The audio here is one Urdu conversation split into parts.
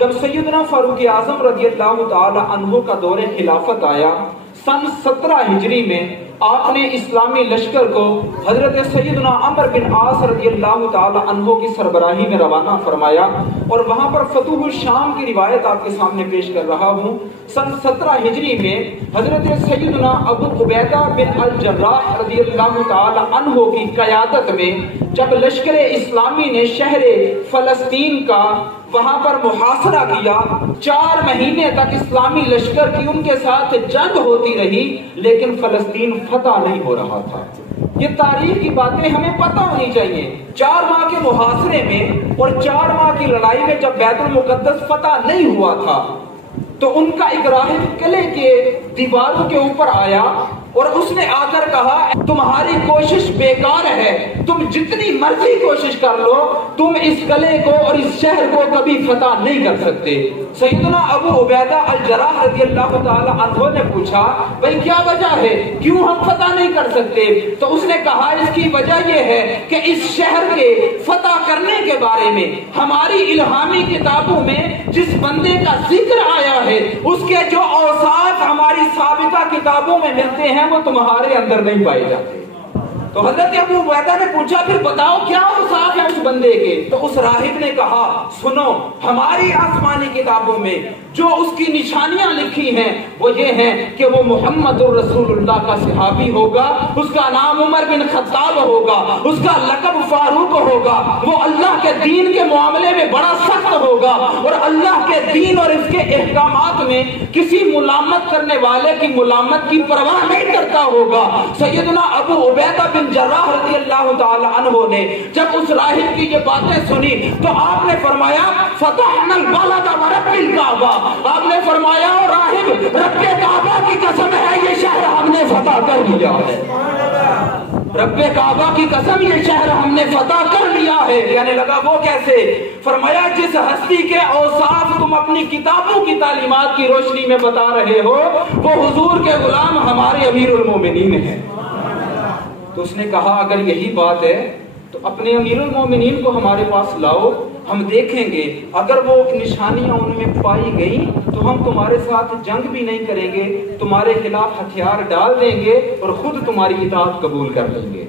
جب سیدنا فاروق اعظم رضی اللہ تعالی عنہ کا دور خلافت آیا سن 17 ہجری میں، آپ نے اسلامی لشکر کو حضرت سیدنا عمر بن عاص رضی اللہ تعالی عنہ کی سربراہی میں روانہ فرمایا، اور وہاں پر فتوح الشام کی روایت آپ کے سامنے پیش کر رہا ہوں۔ سن 17 ہجری میں حضرت سیدنا ابو عبیدہ بن الجراح رضی اللہ تعالی عنہ کی قیادت میں جب لشکر اسلامی نے شہر فلسطین کا وہاں پر محاصرہ کیا، 4 مہینے تک اسلامی لشکر کی ان کے ساتھ جنگ ہوتی رہی، لیکن فلسطین فتح نہیں ہو رہا تھا۔ یہ تاریخ کی باتیں ہمیں پتہ ہونی چاہیے۔ 4 ماہ کے محاصرے میں اور 4 ماہ کی لڑائی میں جب بیت المقدس فتح نہیں ہوا تھا تو ان کا ایک راہب قلعے کے دیواروں کے اوپر آیا اور اس نے آ کر کہا تمہاری کوشش بیکار ہے، تم جتنی مرضی کوشش کر لو، تم اس قلعے کو اور اس شہر کو کبھی فتح نہیں کر سکتے۔ سیدنا ابو عبیدہ الجراح رضی اللہ تعالی عنہ نے پوچھا بھئی کیا وجہ ہے، کیوں ہم فتح نہیں کر سکتے؟ تو اس نے کہا اس کی وجہ یہ ہے کہ اس شہر کے فتح کرنے کے بارے میں ہماری الہامی کتابوں میں جس بندے کا ذکر آیا ہے اس کے جو اوصاف ہماری سابقہ کتابوں میں ملتے ہیں وہ تمہارے اندر نہیں پائے جاتے۔ تو حضرت ابو عبیدہ نے پوچھا پھر بتاؤ کیا اوصاف ہے اس بندے کے؟ تو اس راہب نے کہا سنو، ہماری آسمانی کتابوں میں جو اس کی نشانیاں لکھی ہیں وہ یہ ہیں کہ وہ محمد رسول اللہ کا صحابی ہوگا، اس کا نام عمر بن خطاب ہوگا، اس کا لقب فاروق ہوگا، وہ اللہ کے دین کے معاملے میں بڑا سخت ہوگا اور اللہ کے دین اور اس کے احکامات میں کسی ملامت کرنے والے کی ملامت کی پرواہ نہیں کرتا ہوگا۔ سیدنا ابو عبیدہ بن جراح رضی اللہ تعالی عنہ نے جب اس راہب کی یہ باتیں سنی تو آپ نے فرمایا فتحنا البلد ورب الکعبہ، آپ نے فرمایا راہب رب کعبہ کی قسم ہے یہ شہر ہم نے فتح کر لیا ہے، رب کعبہ کی قسم یہ شہر ہم نے فتح کر لیا ہے۔ کہنے لگا وہ کیسے؟ فرمایا جس ہستی کے اوصاف تم اپنی کتابوں کی تعلیمات کی روشنی میں بتا رہے ہو وہ حضور کے غلام ہمارے امیر المومنین ہیں۔ تو اس نے کہا اگر یہی بات ہے تو اپنے امیر المومنین کو ہمارے پاس لاؤ، ہم دیکھیں گے اگر وہ نشانیاں ان میں پائی گئیں تو ہم تمہارے ساتھ جنگ بھی نہیں کریں گے، تمہارے خلاف ہتھیار ڈال دیں گے اور خود تمہاری اطاعت قبول کر لیں گے۔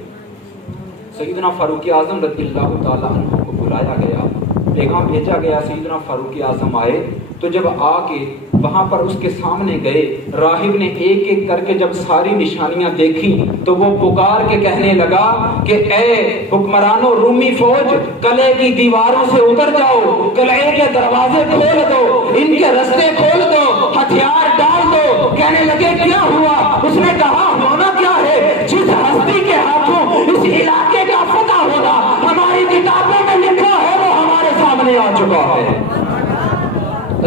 سیدنا فاروق اعظم رضی اللہ تعالی عنہ کو بلایا گیا، پیغام بھیجا گیا، سیدنا فاروق اعظم آئے تو جب آ کے وہاں پر اس کے سامنے گئے، راہب نے ایک ایک کر کے جب ساری نشانیاں دیکھی تو وہ پکار کے کہنے لگا کہ اے حکمرانو رومی فوج، قلعے کی دیواروں سے اتر جاؤ، قلعے کے دروازے کھول دو، ان کے رستے کھول دو، ہتھیار ڈال دو۔ کہنے لگے کیا ہوا؟ اس نے کہا ہونا کیا ہے، جس ہستی کے ہاتھوں اس علاقے کا فتح ہونا ہماری کتابوں میں لکھا ہے وہ ہمارے سامنے آ چکا ہے۔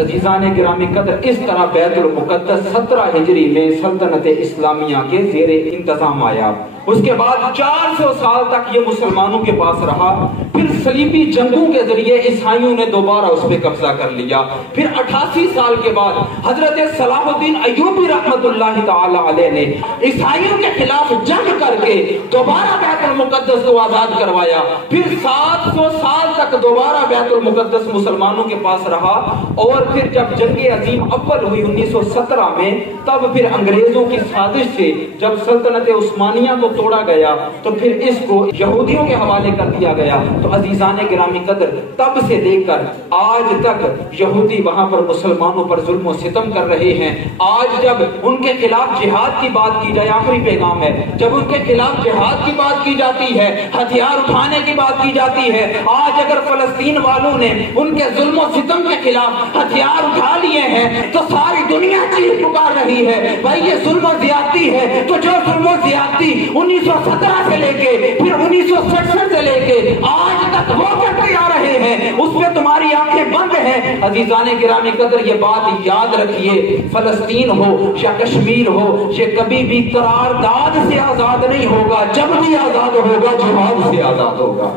عزیزان گرامی قدر، اس طرح بیت المقدس 17 ہجری میں سلطنت اسلامیہ کے زیر انتظام آیا۔ اس کے بعد 400 سال تک یہ مسلمانوں کے پاس رہا، پھر صلیبی جنگوں کے ذریعے عیسائیوں نے دوبارہ اس پہ قبضہ کر لیا۔ پھر 88 سال کے بعد حضرت صلاح الدین ایوبی رحمت اللہ تعالی علیہ نے عیسائیوں کے خلاف جنگ کر کے دوبارہ بیت المقدس کو آزاد کروایا۔ پھر 700 سال تک دوبارہ بیت المقدس مسلمانوں کے پاس رہا، اور پھر جب جنگ عظیم اول ہوئی 1917 میں، تب پھر انگریزوں کی سازش سے جب سلطنت عثمانیہ کو توڑا گیا تو پھر اس کو یہودیوں کے حوالے کر دیا گیا۔ تو عزیزان گرامی قدر، تب سے لے کر آج تک یہودی وہاں پر مسلمانوں پر ظلم و ستم کر رہے ہیں۔ آج جب ان کے خلاف جہاد کی بات کی جائے، آخری پیغام ہے، جب ان کے خلاف جہاد کی بات کی جاتی ہے، ہتھیار اٹھانے کی بات کی جاتی ہے، آج اگر فلسطین والوں نے ان کے ظلم و ستم کے خلاف ہتھیار اٹھا لیے ہیں تو ساری دنیا چیخ پکار رہی ہے بھائی یہ ظلم و زیادتی ہے۔ تو جو ظلم و زیادتی 1917 سے لے کے پھر 1967 سے لے کے آج تک وہ کرتے آ رہے ہیں، اس پہ تمہاری آنکھیں بند ہیں۔ عزیزان گرامی قدر، یہ بات یاد رکھیے، فلسطین ہو یا کشمیر ہو، یہ کبھی بھی قرارداد سے آزاد نہیں ہوگا، جب بھی آزاد ہوگا جہاد سے آزاد ہوگا،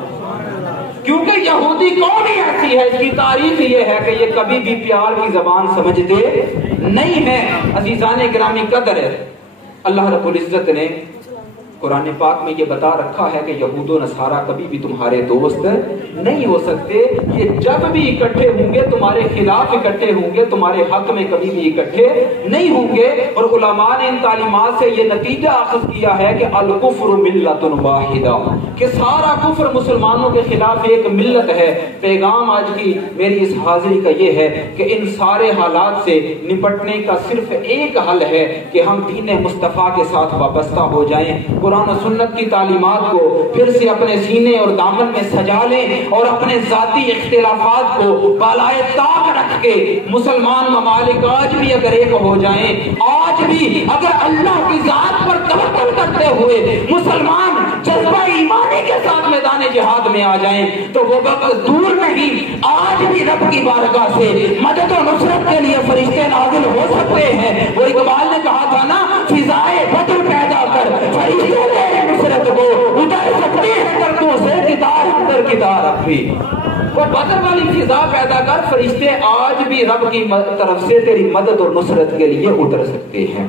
کیونکہ یہودی قوم ہی ایسی ہے، اس کی تاریخ یہ ہے کہ یہ کبھی بھی پیار کی زبان سمجھتے نہیں ہیں۔ عزیزان گرامی قدر، اللہ رب العزت نے قرآن پاک میں یہ بتا رکھا ہے کہ یہود و نصارہ کبھی بھی تمہارے دوست نہیں ہو سکتے، یہ جب بھی اکٹھے ہوں گے تمہارے خلاف اکٹھے ہوں گے، تمہارے حق میں کبھی بھی اکٹھے نہیں ہوں گے۔ اور علماء نے ان تعلیمات سے یہ نتیجہ اخذ کیا ہے کہ الکفر ملت واحدہ، کہ سارا کفر مسلمانوں کے خلاف ایک ملت ہے۔ پیغام آج کی میری اس حاضری کا یہ ہے کہ ان سارے حالات سے نپٹنے کا صرف ایک حل ہے کہ ہم دین مصطفیٰ کے ساتھ وابستہ ہو جائیں، قرآن و سنت کی تعلیمات کو پھر سے اپنے سینے اور دامن میں سجا لیں، اور اپنے ذاتی اختلافات کو بالائے طاق رکھ کے مسلمان ممالک آج بھی اگر ایک ہو جائیں، آج بھی اگر اللہ کی ذات پر توکل کرتے ہوئے مسلمان جذبہ ایمانی کے ساتھ میدان جہاد میں آ جائیں تو وہ وقت دور نہیں، آج بھی رب کی بارگاہ سے مدد و نصرت کے لیے فرشتے نازل ہو سکتے ہیں۔ وہ اقبال نے کہا تھا نا، فضائے بدر پیدا کر فرشتے تیرے نصرت کو اتر سکتے ہیں دردوں سے کتار اندر کتار اپنی۔ وہ بدر والی فضا پیدا کر، فرشتے آج بھی رب کی طرف سے تیری مدد اور نصرت کے لیے اتر سکتے ہیں۔